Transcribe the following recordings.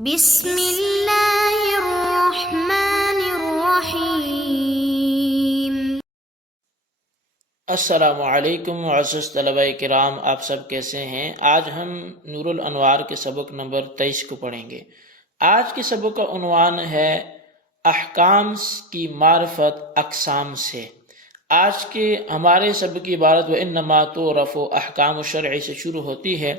بسم اللہ الرحمن الرحیم۔ السلام علیکم معزز طلبہ کرام، آپ سب کیسے ہیں؟ آج ہم نور الانوار کے سبق نمبر 23 کو پڑھیں گے۔ آج کے سبق کا عنوان ہے احکام کی معرفت اقسام سے۔ آج کے ہمارے سبق کی عبارت وَإِنَّمَا تُعْرَفُ احکام الشرع سے شروع ہوتی ہے۔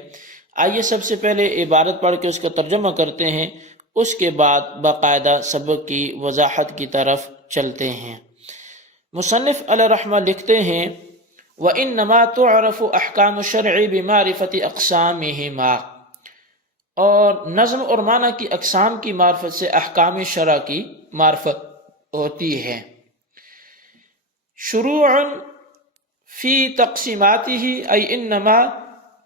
آئیے سب سے پہلے عبارت پڑھ کے اس کا ترجمہ کرتے ہیں، اس کے بعد باقاعدہ سبق کی وضاحت کی طرف چلتے ہیں۔ مصنف علیہ رحمہ لکھتے ہیں وَإِنَّمَا تُعْرَفُ أَحْكَامُ الشَّرْعِ بِمَعْرِفَةِ أَقْسَامِهِمَا، اور نظم اور معنی کی اقسام کی معرفت سے احکام شرع کی معرفت ہوتی ہے۔ شروع فی تقسیماته ای انما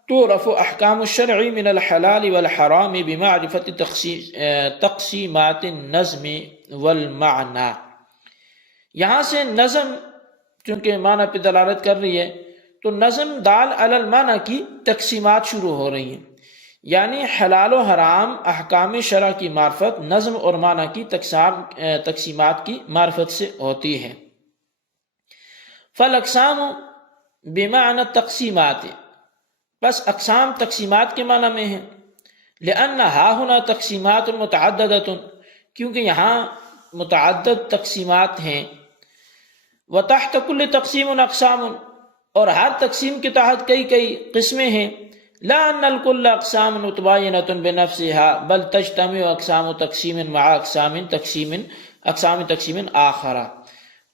تعرف احکام الشرع من الحلال والحرام بمعرفة تقسیمات النظم والمعنی۔ یہاں سے نظم چونکہ معنی پہ دلالت کر رہی ہے تو نظم دال علی المعنی کی تقسیمات شروع ہو رہی ہیں، یعنی حلال و حرام احکام شرع کی معرفت نظم اور معنی کی تقسیمات کی معرفت سے ہوتی ہے۔ فالاقسام بمعنی تقسیمات، بس اقسام تقسیمات کے معنی میں ہیں۔ لأن ہا ہنا تقسیمات متعددۃ، کیونکہ یہاں متعدد تقسیمات ہیں۔ وتحت کل تقسیم اقسام، اور ہر تقسیم کے تحت کئی قسمیں ہیں۔ لا ان الکل اقسام متباینۃ بنفسها بل تجتمع اقسام تقسیم مع اقسام تقسیم آخرہ،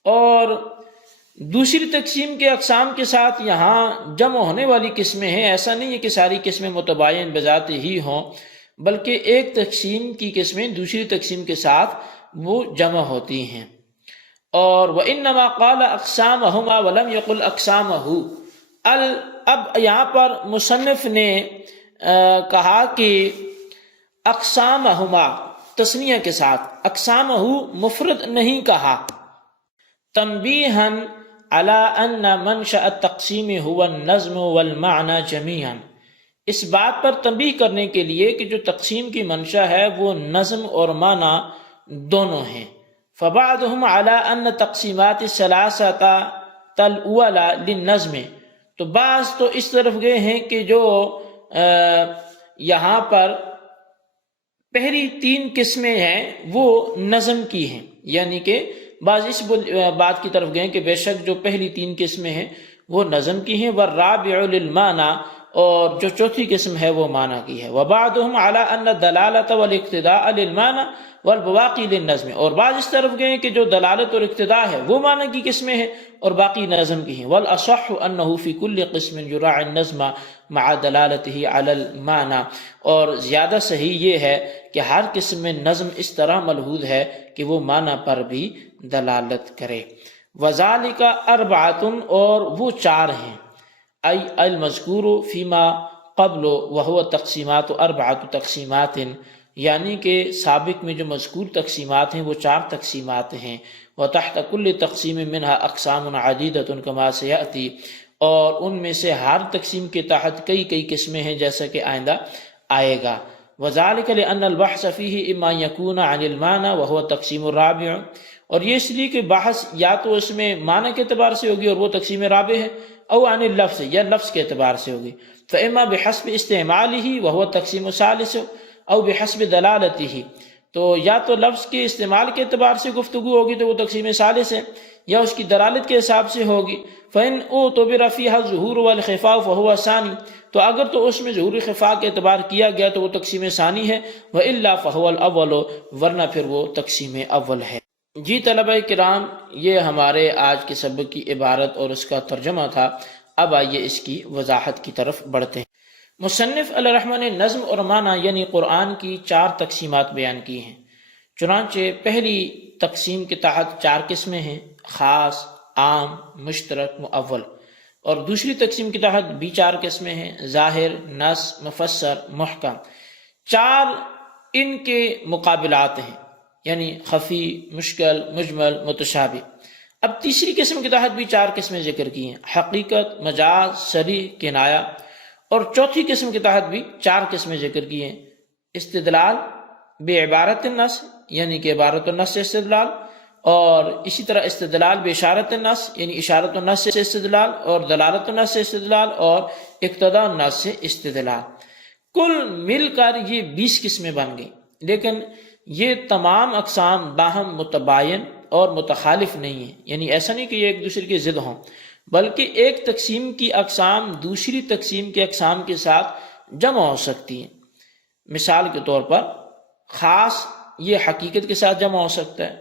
اور دوسری تقسیم کے اقسام کے ساتھ یہاں جمع ہونے والی قسمیں ہیں۔ ایسا نہیں ہے کہ ساری قسمیں متباین بذات ہی ہوں، بلکہ ایک تقسیم کی قسمیں دوسری تقسیم کے ساتھ وہ جمع ہوتی ہیں۔ اور وَإِنَّمَا قَالَ أَقْسَامَهُمَا وَلَمْ يَقُلْ أَقْسَامَهُ، اب یہاں پر مصنف نے کہا کہ اقسامہما تثنیہ کے ساتھ، اقسامہ مفرد نہیں کہا، تنبیہا علی ان منشأ التقسیم هو النظم والمعنی جمیعا، اس بات پر تنبیہ کرنے کے لیے کہ جو تقسیم کی منشأ ہے وہ نظم اور معنی دونوں ہیں۔ فبعضهم على ان تقسیمات الثلاثة الاولى للنظم، تو بعض تو اس طرف گئے ہیں کہ جو یہاں پر پہلی 3 قسمیں ہیں وہ نظم کی ہیں، یعنی کہ بعض اس بات کی طرف گئے کہ بے شک جو پہلی 3 قسمیں ہیں وہ نظم کی ہیں۔ والرابع للمعنی، اور جو چوتھی قسم ہے وہ معنی کی ہے۔ وبعضهم على ان الدلالة والاقتداء للمعنى والبواقی للنظم، اور بعض اس طرف گئے کہ جو دلالت اور اقتداء ہے وہ معنی کی قسمیں ہیں اور باقی نظم کی ہیں۔ والاصح انه في كل قسم يراعي النظم مع دلالته على المعنى، اور زیادہ صحیح یہ ہے کہ ہر قسم میں نظم اس طرح ملحوظ ہے کہ وہ معنی پر بھی دلالت کرے۔ وذالک 4، اور وہ 4 ہیں، ای المذکور فیما قبل وهو تقسیمات 4 تقسیمات، یعنی کہ سابق میں جو مذکور تقسیمات ہیں وہ 4 تقسیمات ہیں۔ وتحت کل تقسیم منها اقسام عدیدۃ کما سیأتی، اور ان میں سے ہر تقسیم کے تحت کئی قسمیں ہیں جیسا کہ آئندہ آئے گا۔ وذلك لأن البحث فيه اما يكون عن المعنى وهو تقسیم الرابع، اور یہ اس لیے کہ بحث یا تو اس میں معنی کے اعتبار سے ہوگی اور وہ تقسیم رابع ہے، او عن اللفظ، یا لفظ کے اعتبار سے ہوگی۔ فإما بحسب استعماله وهو تقسیم الثالث او بحسب دلالته، تو یا تو لفظ کے استعمال کے اعتبار سے گفتگو ہوگی تو وہ تقسیم ثالث ہے، یا اس کی دلالت کے حساب سے ہوگی۔ فإن اعتبر فيها الظهور والخفاء فهو ثانی، تو اگر تو اس میں ظہور خفاء کے اعتبار کیا گیا تو وہ تقسیم ثانی ہے، وإلا فهو الأول، ورنہ پھر وہ تقسیم اول ہے۔ جی طلبہ کرام، یہ ہمارے آج کے سبق کی عبارت اور اس کا ترجمہ تھا۔ اب آئیے اس کی وضاحت کی طرف بڑھتے ہیں۔ مصنف علیہ رحمہ نے نظم اور معنی یعنی قرآن کی 4 تقسیمات بیان کی ہیں۔ چنانچہ پہلی تقسیم کے تحت 4 قسمیں ہیں، خاص، عام، مشترک، مؤول، اور دوسری تقسیم کے تحت بھی 4 قسمیں ہیں، ظاہر، نص، مفسر، محکم۔ 4 ان کے مقابلات ہیں، یعنی خفی، مشکل، مجمل، متشابہ۔ اب تیسری قسم کے تحت بھی 4 قسمیں ذکر کی ہیں، حقیقت، مجاز، صریح، کنایہ، اور چوتھی قسم کے تحت بھی 4 قسمیں ذکر کی ہیں، استدلال، بعبارت النص یعنی کہ عبارت النص سے استدلال، اور اسی طرح استدلال باشارت النص یعنی اشارت النص سے استدلال، اور دلالت النص سے استدلال، اور اقتضاء النص سے استدلال۔ کل مل کر یہ 20 قسمیں بن گئی، لیکن یہ تمام اقسام باہم متباین اور متخالف نہیں ہیں، یعنی ایسا نہیں کہ یہ ایک دوسرے کی ضد ہوں، بلکہ ایک تقسیم کی اقسام دوسری تقسیم کے اقسام کے ساتھ جمع ہو سکتی ہیں۔ مثال کے طور پر خاص یہ حقیقت کے ساتھ جمع ہو سکتا ہے،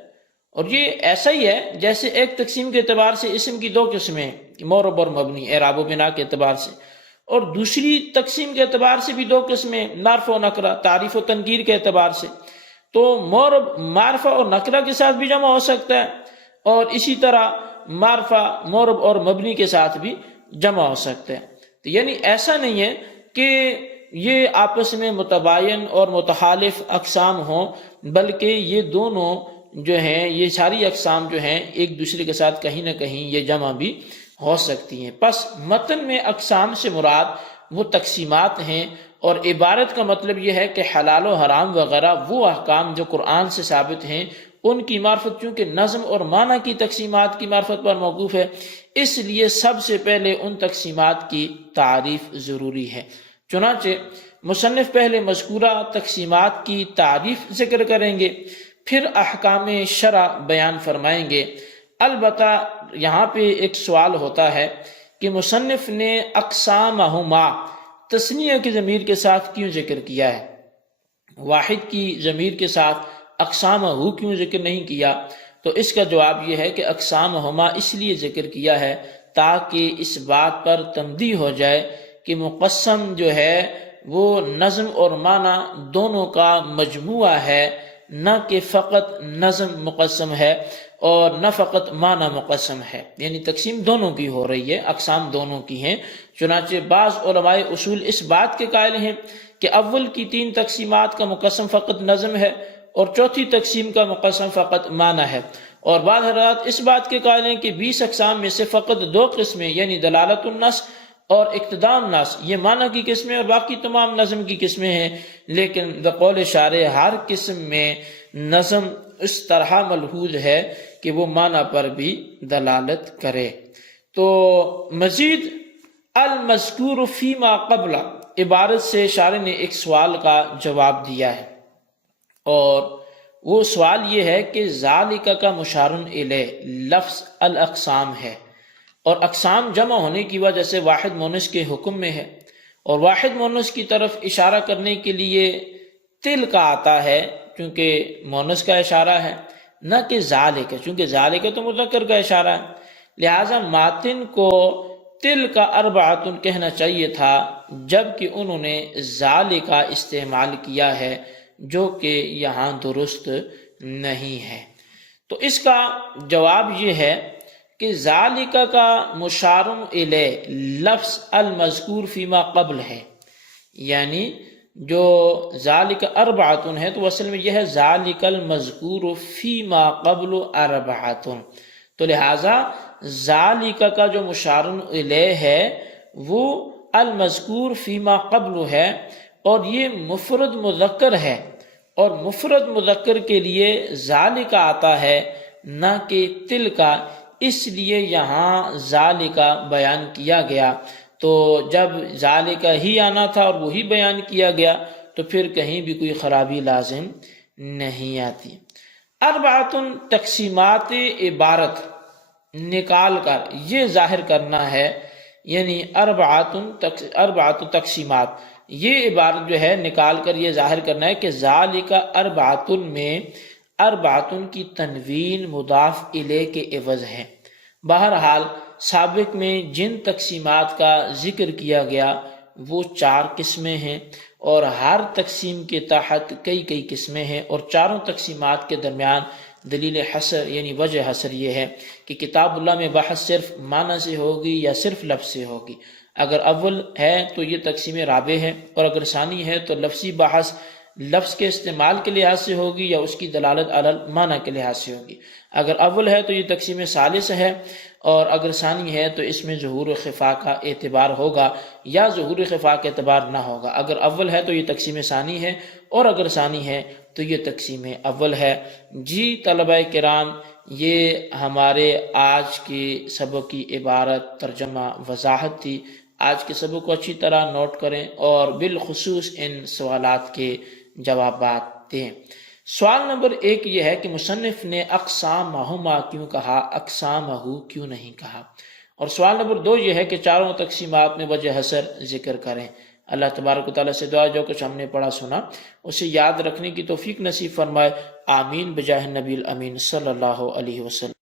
اور یہ ایسا ہی ہے جیسے ایک تقسیم کے اعتبار سے اسم کی 2 قسمیں ہیں، معرب اور مبنی، اعراب و بنا کے اعتبار سے، اور دوسری تقسیم کے اعتبار سے بھی 2 قسمیں، معرفہ و نکرہ، تعریف و تنکیر کے اعتبار سے۔ تو معرب معرفہ اور نکرہ کے ساتھ بھی جمع ہو سکتا ہے، اور اسی طرح معرفہ معرب اور مبنی کے ساتھ بھی جمع ہو سکتا ہے۔ تو یعنی ایسا نہیں ہے کہ یہ آپس میں متباین اور متخالف اقسام ہوں، بلکہ یہ دونوں جو ہیں، یہ ساری اقسام جو ہیں ایک دوسرے کے ساتھ کہیں نہ کہیں یہ جمع بھی ہو سکتی ہیں۔ پس متن میں اقسام سے مراد وہ تقسیمات ہیں، اور عبارت کا مطلب یہ ہے کہ حلال و حرام وغیرہ وہ احکام جو قرآن سے ثابت ہیں، ان کی معرفت چونکہ نظم اور معنی کی تقسیمات کی معرفت پر موقوف ہے، اس لیے سب سے پہلے ان تقسیمات کی تعریف ضروری ہے۔ چنانچہ مصنف پہلے مذکورہ تقسیمات کی تعریف ذکر کریں گے، پھر احکام شرع بیان فرمائیں گے۔ البتہ یہاں پہ ایک سوال ہوتا ہے کہ مصنف نے اقسامہما تثنیہ کی ضمیر کے ساتھ کیوں ذکر کیا ہے، واحد کی ضمیر کے ساتھ اقسامہ کیوں ذکر نہیں کیا؟ تو اس کا جواب یہ ہے کہ اقسامہما اس لیے ذکر کیا ہے تاکہ اس بات پر تنبیہ ہو جائے کہ مقسم جو ہے وہ نظم اور معنی دونوں کا مجموعہ ہے، نہ کہ فقط نظم مقسم ہے اور نہ فقط معنی مقسم ہے، یعنی تقسیم دونوں کی ہو رہی ہے، اقسام دونوں کی ہیں۔ چنانچہ بعض علماء اصول اس بات کے قائل ہیں کہ اول کی 3 تقسیمات کا مقسم فقط نظم ہے، اور چوتھی تقسیم کا مقسم فقط معنی ہے، اور بعض حضرات اس بات کے قائل ہیں کہ 20 اقسام میں سے فقط 2 قسمیں یعنی دلالت النص اور اقتضاء النص یہ معنی کی قسمیں، اور باقی تمام نظم کی قسمیں ہیں۔ لیکن بقول شارح ہر قسم میں نظم اس طرح ملحوظ ہے کہ وہ معنی پر بھی دلالت کرے۔ تو مزید المذکور فیما قبل عبارت سے شارح نے ایک سوال کا جواب دیا ہے، اور وہ سوال یہ ہے کہ ذالک کا مشار الیہ لفظ الاقسام ہے، اور اقسام جمع ہونے کی وجہ سے واحد مونس کے حکم میں ہے، اور واحد مونس کی طرف اشارہ کرنے کے لیے تل کا آتا ہے چونکہ مونس کا اشارہ ہے، نہ کہ ذالک، چونکہ ذالک تو مذکر کا اشارہ ہے، لہٰذا ماتن کو تل کا اربعۃ کہنا چاہیے تھا، جبکہ انہوں نے ذالک کا استعمال کیا ہے جو کہ یہاں درست نہیں ہے۔ تو اس کا جواب یہ ہے کہ ذالک کا مشار الیہ لفظ المذکور فیما قبل ہے، یعنی جو ذالک اربعۃ ہے تو اصل میں یہ ہے ذالک المذکور فیما قبل اربعۃ، تو لہٰذا ذالک کا جو مشار الیہ ہے وہ المذکور فیما قبل ہے، اور یہ مفرد مذکر ہے، اور مفرد مذکر کے لیے ذالک آتا ہے نہ کہ تل کا، اس لیے یہاں ذالک بیان کیا گیا۔ تو جب ذالک ہی آنا تھا اور وہی بیان کیا گیا تو پھر کہیں بھی کوئی خرابی لازم نہیں آتی۔ اربعۃ تقسیمات عبارت نکال کر یہ ظاہر کرنا ہے، یعنی اربعۃ تقسیمات، یہ عبارت جو ہے نکال کر یہ ظاہر کرنا ہے کہ ذالک اربعۃ میں اربعۃ کی تنوین مضاف الیہ کے عوض ہے۔ بہرحال سابق میں جن تقسیمات کا ذکر کیا گیا وہ 4 قسمیں ہیں، اور ہر تقسیم کے تحت کئی قسمیں ہیں، اور چاروں تقسیمات کے درمیان دلیل حصر یعنی وجہ حصر یہ ہے کہ کتاب اللہ میں بحث صرف معنی سے ہوگی یا صرف لفظ سے ہوگی۔ اگر اول ہے تو یہ تقسیم رابع ہے، اور اگر ثانی ہے تو لفظی بحث لفظ کے استعمال کے لحاظ سے ہوگی یا اس کی دلالت علی المعنی کے لحاظ سے ہوگی۔ اگر اول ہے تو یہ تقسیم ثالث ہے، اور اگر ثانی ہے تو اس میں ظہور و خفا کا اعتبار ہوگا یا ظہور خفا کا اعتبار نہ ہوگا۔ اگر اول ہے تو یہ تقسیم ثانی ہے، اور اگر ثانی ہے تو یہ تقسیم اول ہے۔ جی طلبہ کرام، یہ ہمارے آج کے سبق کی عبارت، ترجمہ، وضاحت تھی۔ آج کے سبق کو اچھی طرح نوٹ کریں اور بالخصوص ان سوالات کے جوابات دیں۔ سوال نمبر 1 یہ ہے کہ مصنف نے اقسامہما کیوں کہا، اقسامہ کیوں نہیں کہا؟ اور سوال نمبر 2 یہ ہے کہ چاروں تقسیمات میں وجہ حصر ذکر کریں۔ اللہ تبارک و تعالیٰ سے دعا جو کچھ ہم نے پڑھا سنا اسے یاد رکھنے کی توفیق نصیب فرمائے، آمین بجاہ نبی الامین صلی اللہ علیہ وسلم۔